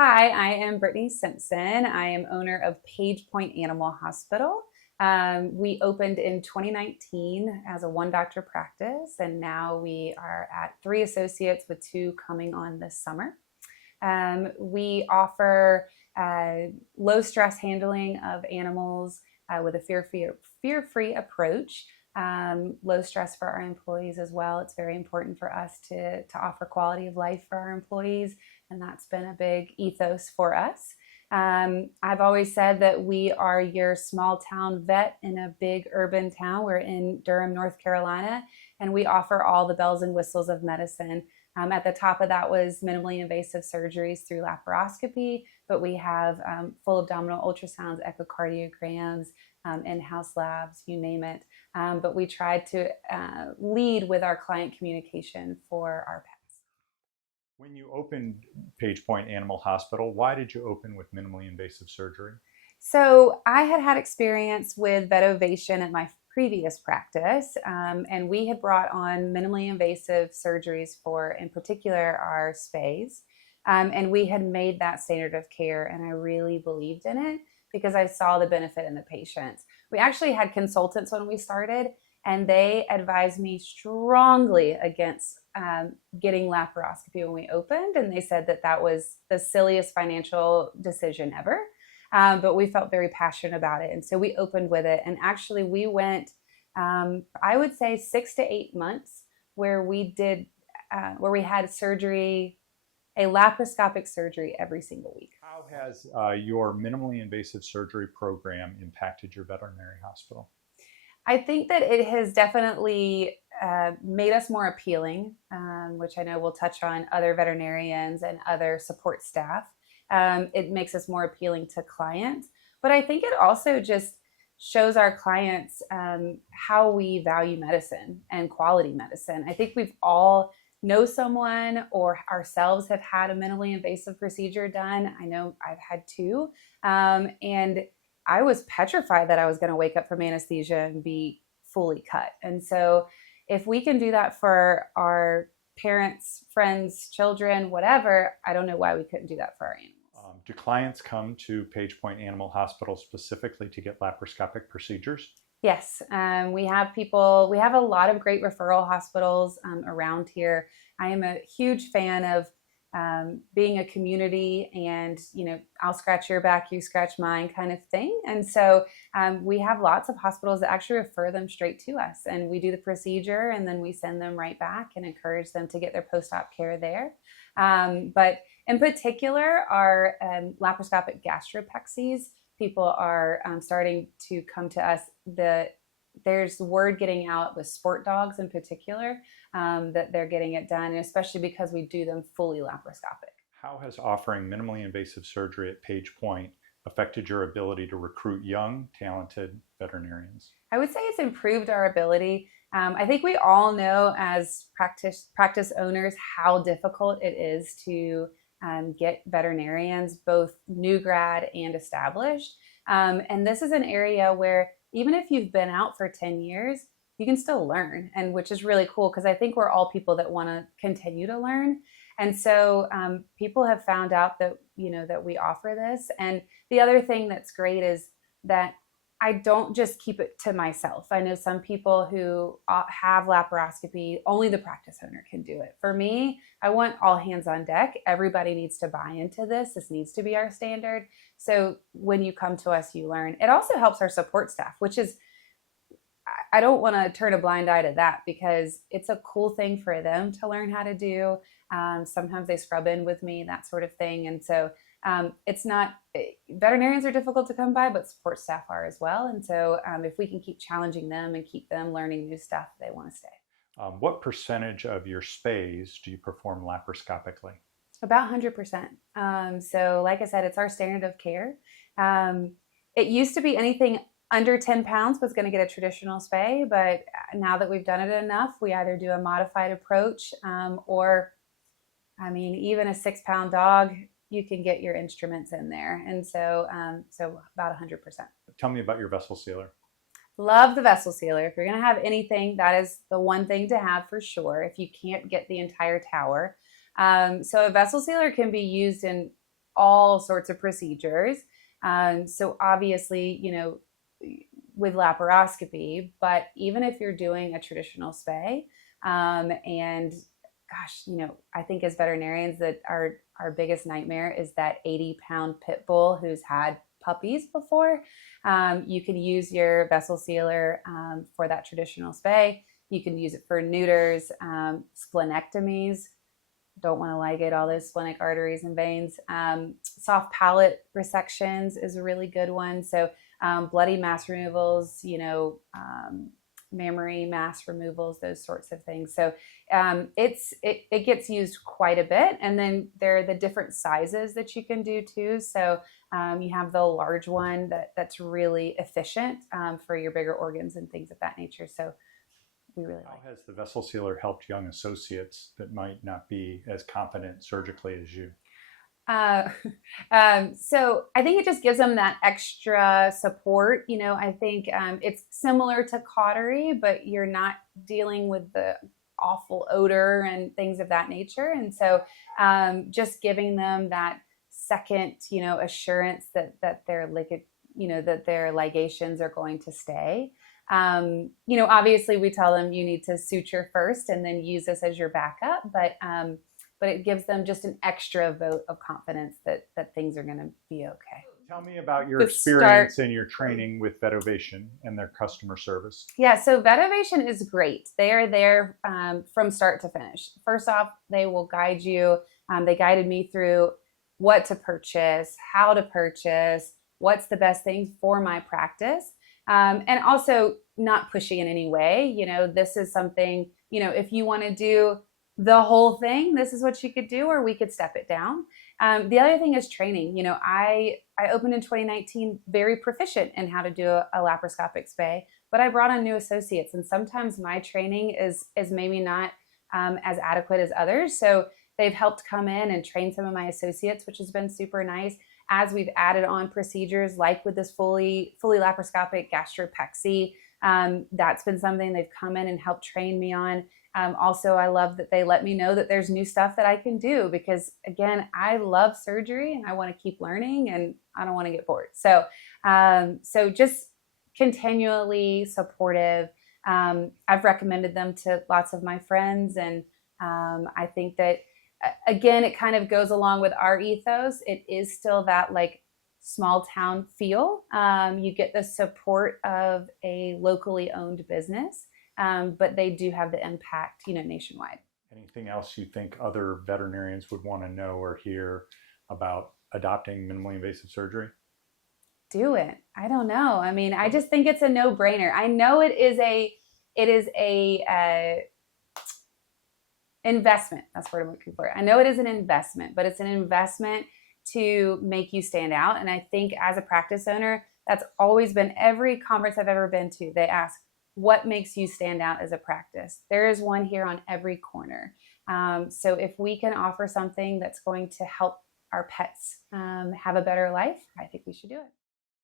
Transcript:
Hi, I am Brittany Simpson. I am owner of Page Point Animal Hospital. We opened in 2019 as a one doctor practice, and now we are at 3 associates with 2 coming on this summer. We offer low stress handling of animals with a fear-free approach. Low stress for our employees as well. It's very important for us to offer quality of life for our employees, and that's been a big ethos for us. I've always said that we are your small town vet in a big urban town. We're in Durham, North Carolina, and we offer all the bells and whistles of medicine. At the top of that was minimally invasive surgeries through laparoscopy, but we have full abdominal ultrasounds, echocardiograms, in-house labs, you name it. But we tried to lead with our client communication for our pets. When you opened Page Point Animal Hospital, why did you open with minimally invasive surgery? So I had experience with VetOvation at my previous practice, and we had brought on minimally invasive surgeries for, in particular, our spays. And we had made that standard of care, and I really believed in it because I saw the benefit in the patients. We actually had consultants when we started, and they advised me strongly against getting laparoscopy when we opened, and they said that that was the silliest financial decision ever. But we felt very passionate about it, and so we opened with it. And actually, we went, I would say, 6 to 8 months where we had surgery, a laparoscopic surgery every single week. How has your minimally invasive surgery program impacted your veterinary hospital? I think that it has definitely made us more appealing, which I know we'll touch on other veterinarians and other support staff. It makes us more appealing to clients, but I think it also just shows our clients how we value medicine and quality medicine. I think we've all know someone or ourselves have had a minimally invasive procedure done. I know I've had 2, and I was petrified that I was going to wake up from anesthesia and be fully cut. And so if we can do that for our parents, friends, children, whatever, I don't know why we couldn't do that for our animals. Do clients come to Page Point Animal Hospital specifically to get laparoscopic procedures? Yes, we have a lot of great referral hospitals around here. I am a huge fan of being a community and, I'll scratch your back, you scratch mine kind of thing. And so we have lots of hospitals that actually refer them straight to us, and we do the procedure and then we send them right back and encourage them to get their post-op care there. But in particular, our laparoscopic gastropexies, people are starting to come to us. There's word getting out with sport dogs in particular that they're getting it done, and especially because we do them fully laparoscopic. How has offering minimally invasive surgery at Page Point affected your ability to recruit young, talented veterinarians? I would say it's improved our ability. I think we all know as practice owners how difficult it is to get veterinarians, both new grad and established. And this is an area where even if you've been out for 10 years, you can still learn, and which is really cool because I think we're all people that want to continue to learn. And so people have found out that, that we offer this. And the other thing that's great is that I don't just keep it to myself. I know some people who have laparoscopy, only the practice owner can do it. For me, I want all hands on deck. Everybody needs to buy into this. This needs to be our standard. So when you come to us, you learn. It also helps our support staff, which is, I don't want to turn a blind eye to that because it's a cool thing for them to learn how to do. Sometimes they scrub in with me, that sort of thing. And so it's not, veterinarians are difficult to come by, but support staff are as well. And so if we can keep challenging them and keep them learning new stuff, they want to stay. What percentage of your spays do you perform laparoscopically? About 100%. So like I said, it's our standard of care. It used to be anything under 10 pounds was going to get a traditional spay, but now that we've done it enough, we either do a modified approach or, even a 6-pound dog, you can get your instruments in there. And so about 100%. Tell me about your vessel sealer. Love the vessel sealer. If you're going to have anything, that is the one thing to have for sure if you can't get the entire tower. So a vessel sealer can be used in all sorts of procedures. So obviously, with laparoscopy, but even if you're doing a traditional spay, and gosh, I think as veterinarians that our biggest nightmare is that 80-pound pit bull who's had puppies before. You can use your vessel sealer for that traditional spay. You can use it for neuters, splenectomies. Don't want to ligate all those splenic arteries and veins. Soft palate resections is a really good one. So bloody mass removals, mammary mass removals, those sorts of things. So it gets used quite a bit. And then there are the different sizes that you can do too. So you have the large one that's really efficient for your bigger organs and things of that nature. So we really like it. How has the vessel sealer helped young associates that might not be as competent surgically as you? So I think it just gives them that extra support. I think it's similar to cautery, but you're not dealing with the awful odor and things of that nature. And so just giving them that second, assurance that their that their ligations are going to stay. Obviously we tell them you need to suture first and then use this as your backup, but it gives them just an extra vote of confidence that things are going to be okay. Tell me about your experience and your training with VetOvation and their customer service. Yeah, so VetOvation is great. They are there from start to finish. First off, they will guide you. They guided me through what to purchase, how to purchase, what's the best thing for my practice. And also not pushy in any way. This is something, if you want to do the whole thing, this is what you could do, or we could step it down. The other thing is training. I opened in 2019 very proficient in how to do a laparoscopic spay, but I brought on new associates, and sometimes my training is maybe not as adequate as others. So they've helped come in and train some of my associates, which has been super nice. As we've added on procedures like with this fully laparoscopic gastropexy, that's been something they've come in and helped train me on. Also, I love that they let me know that there's new stuff that I can do because, again, I love surgery and I want to keep learning and I don't want to get bored. So just continually supportive. I've recommended them to lots of my friends, and I think that, again, it kind of goes along with our ethos. It is still that small town feel. You get the support of a locally owned business. But they do have the impact, nationwide. Anything else you think other veterinarians would want to know or hear about adopting minimally invasive surgery? Do it. I don't know. I mean, I just think it's a no-brainer. I know it is a investment. That's what I'm looking for. I know it is an investment, but it's an investment to make you stand out. And I think as a practice owner, that's always been every conference I've ever been to. They ask, what makes you stand out as a practice? There is one here on every corner. So if we can offer something that's going to help our pets have a better life, I think we should do it.